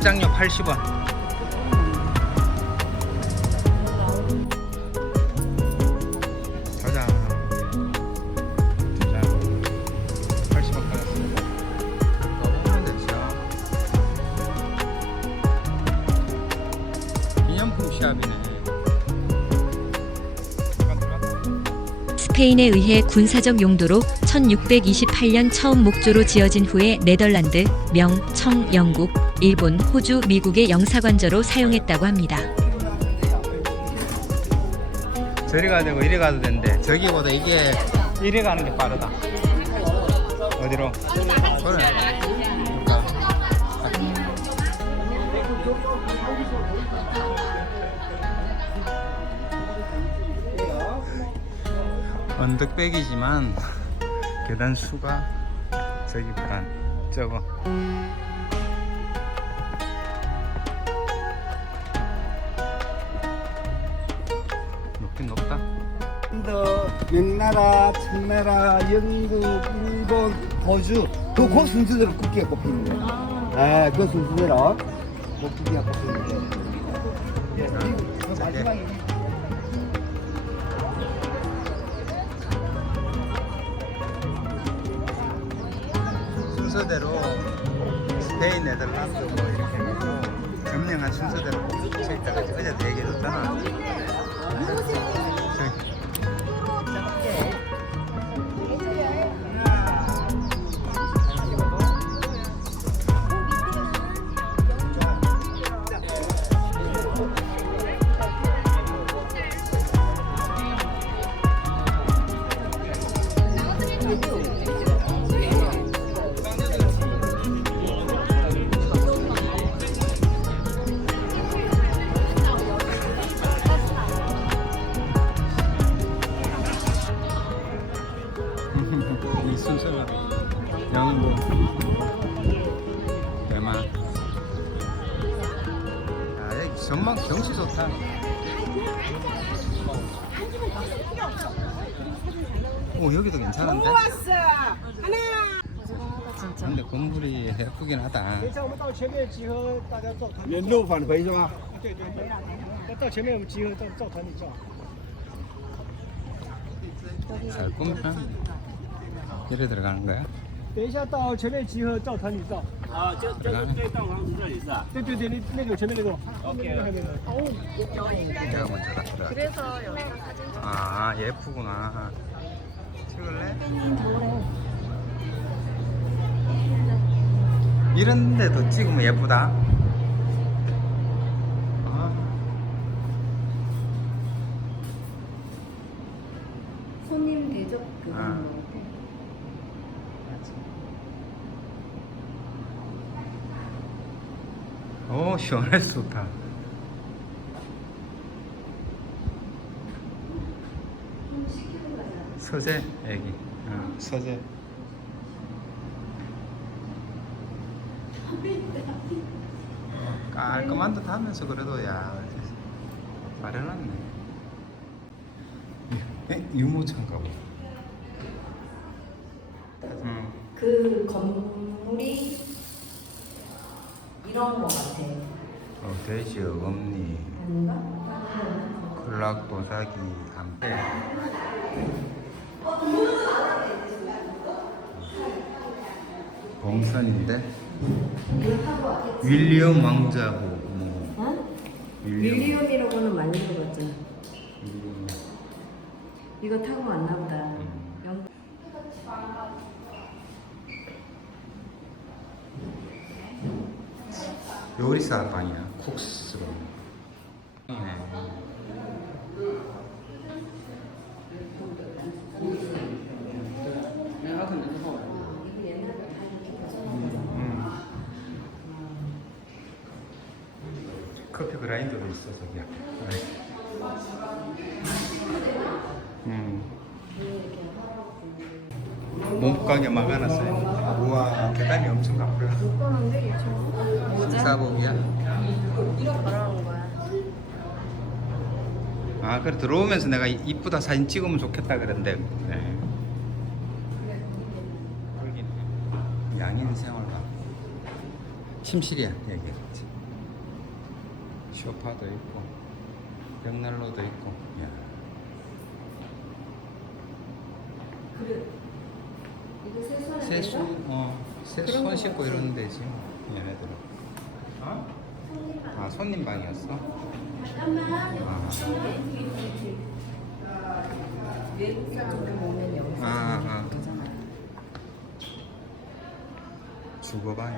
입장료 80원. 가자. 자, 80원 받았습니다. 너무 됐어. 기념품 시합이네. 스페인에 의해 군사적 용도로 1628년 처음 목조로 지어진 후에 네덜란드, 명, 청, 영국, 일본, 호주, 미국의 영사관저로 사용했다고 합니다. 저리 가도 되고 이리 가도 되는데 저기보다 이게 이리 가는 게 빠르다. 어디로? 그래. 언덕백이지만 계단 수가 저기보단 적어. 높긴 높다. 더 명나라, 청나라, 영국, 일본, 호주 그, 그 순서대로 국기가 거예요. 네, 그 순서대로 그 국기가 뽑히는 거예요. 마지막에 순서대로 스페인, 네덜란드 뭐 이렇게 해놓고 점령한 순서대로 저기다가 어제도 얘기해줬잖아. 오 여기도 괜찮은데? 왔어. 하나. 근데 건물이 예쁘긴 하다. 等一下，我们到前面集合，大家照团。原路返回是吧？对对对，那到前面我们集合，照照团体照。 잘 꾸미네. 이래 들어가는 거야? 等一下到前面集合，照团体照。 啊，就就是这栋房子这里是吧？对对对，那那个前面那个。OK。那边的。 내가 먼저 갔더라. 그래서 여기 사진 아 예쁘구나. 찍을래? 이런 데도 찍으면 예쁘다. 아, 손님 대접 그거 아. 아. 오 시원해서 좋다. 서재 애기. 어, 서재. 어, 깔끔한 듯 하면서 그래도 야 마련했네. 에? 유모차인가 봐. 응. 그 건물이 이런 거 같아. 어, 돼지, 어금니? 클락, 도자기, 암패. 봉선인데 윌리엄 왕자고 뭐 어? 윌리엄 윌리엄이라고는 많이 들어봤잖아. 윌리엄. 이거 타고 왔나 보다. 음. 영... 요리사 방이야 쿡스로 네. 음. 커피 그라인더도 있어 저기 앞에 네. 음. 몸가게 막아놨어요 우와 계단이 엄청 가쁘다 식사복이야? 아 그래. 들어오면서 내가 이- 이쁘다 사진 찍으면 좋겠다 그랬는데. 네. 양인 생활관 침실이야 여기. 쇼파도 있고 벽난로도 있고. 야. 세수? 어 세수 손 씻고 이러는 데지 얘네들은 어? 아 손님 방이었어? 아, 외국 사람들 오면 여기서 아, 아. 보잖아. 주거 방이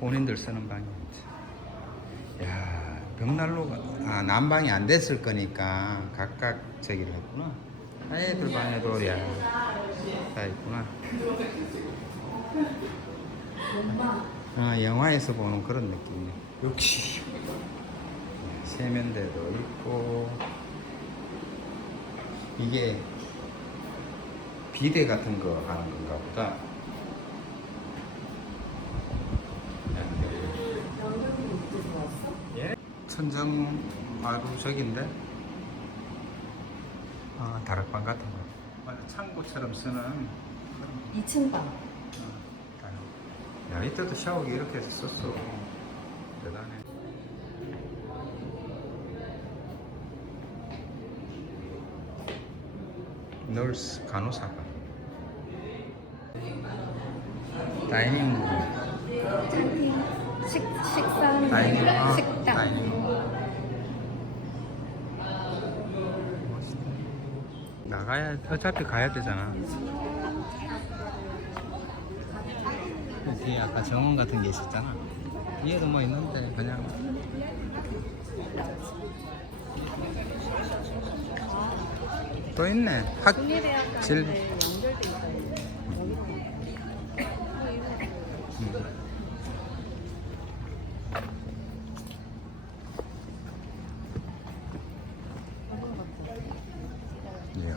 본인들 쓰는 방이었지 야 벽난로가 아 난방이 안 됐을 거니까 각각 저기를 했구나 애들 방에도 야다 있구나. 아 영화에서 보는 그런 느낌이네. 역시. 세면대도 있고. 이게 비대 같은 거 하는 건가 보다? 천정 아루석인데 아 다락방 같은 거 맞아 창고처럼 쓰는 그런 2층 방. 야 이때도 샤워기 이렇게 해서 썼어 대단해 널스 간호사가 다이닝餐厅 식 식사하는 다이닝 데 아, 식당. 다이닝 나가야 어차피 가야 되잖아 뒤에 아까 정원 같은 게 있었잖아 위에도 뭐 있는데 그냥 또 있네 학 질. 음. 이야.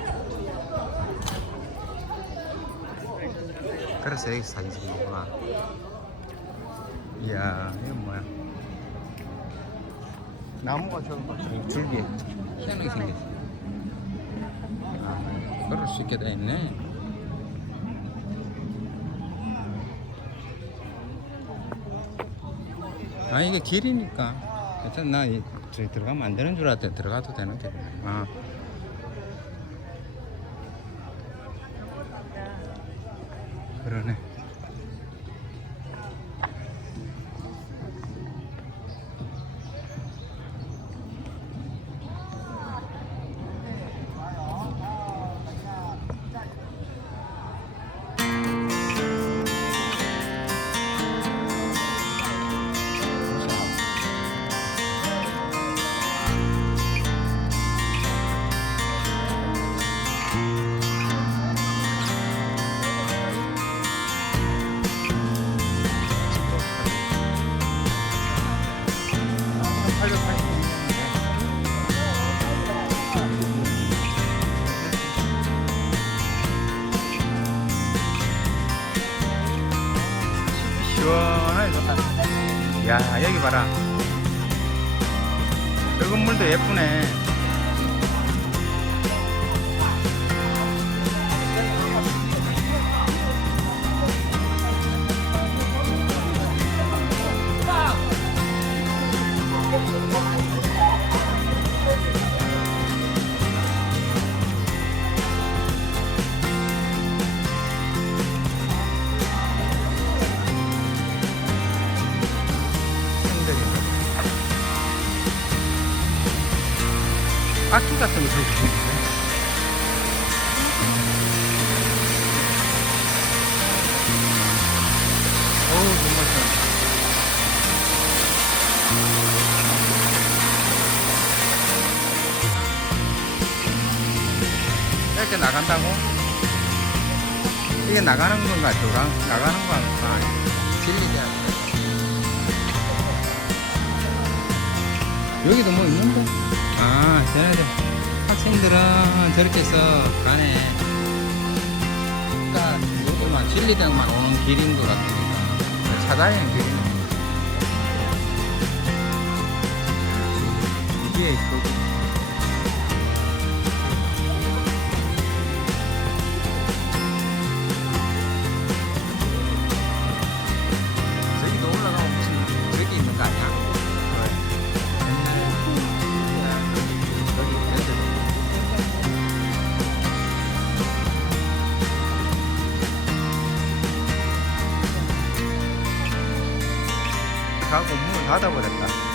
그래서 여기 사진 찍는 거구나. 이야, 이건 뭐야? 나무가 저거 봐. 줄기에 희한하게 생겼어. 아, 걸을 수 있게 돼 있네. 아, 이게 길이니까. 일단 나 이, 저기 들어가면 안 되는 줄 알았더니 들어가도 되는 게. 아. 그러 시원하게 좋다. 야, 여기 봐라. 저 건 물도 예쁘네. 힘들겠네. 나간다고? 이게 나가는 건가 들어가 나가는 건가 진리자 여기도 뭐 있는데 아 쟤네들 학생들은 저렇게 해서 가네. 그러니까 여기만 진리대만 오는 길인 것 같으니까. 차 다니는 길이네 이게 그 가고 문을 닫아버렸다.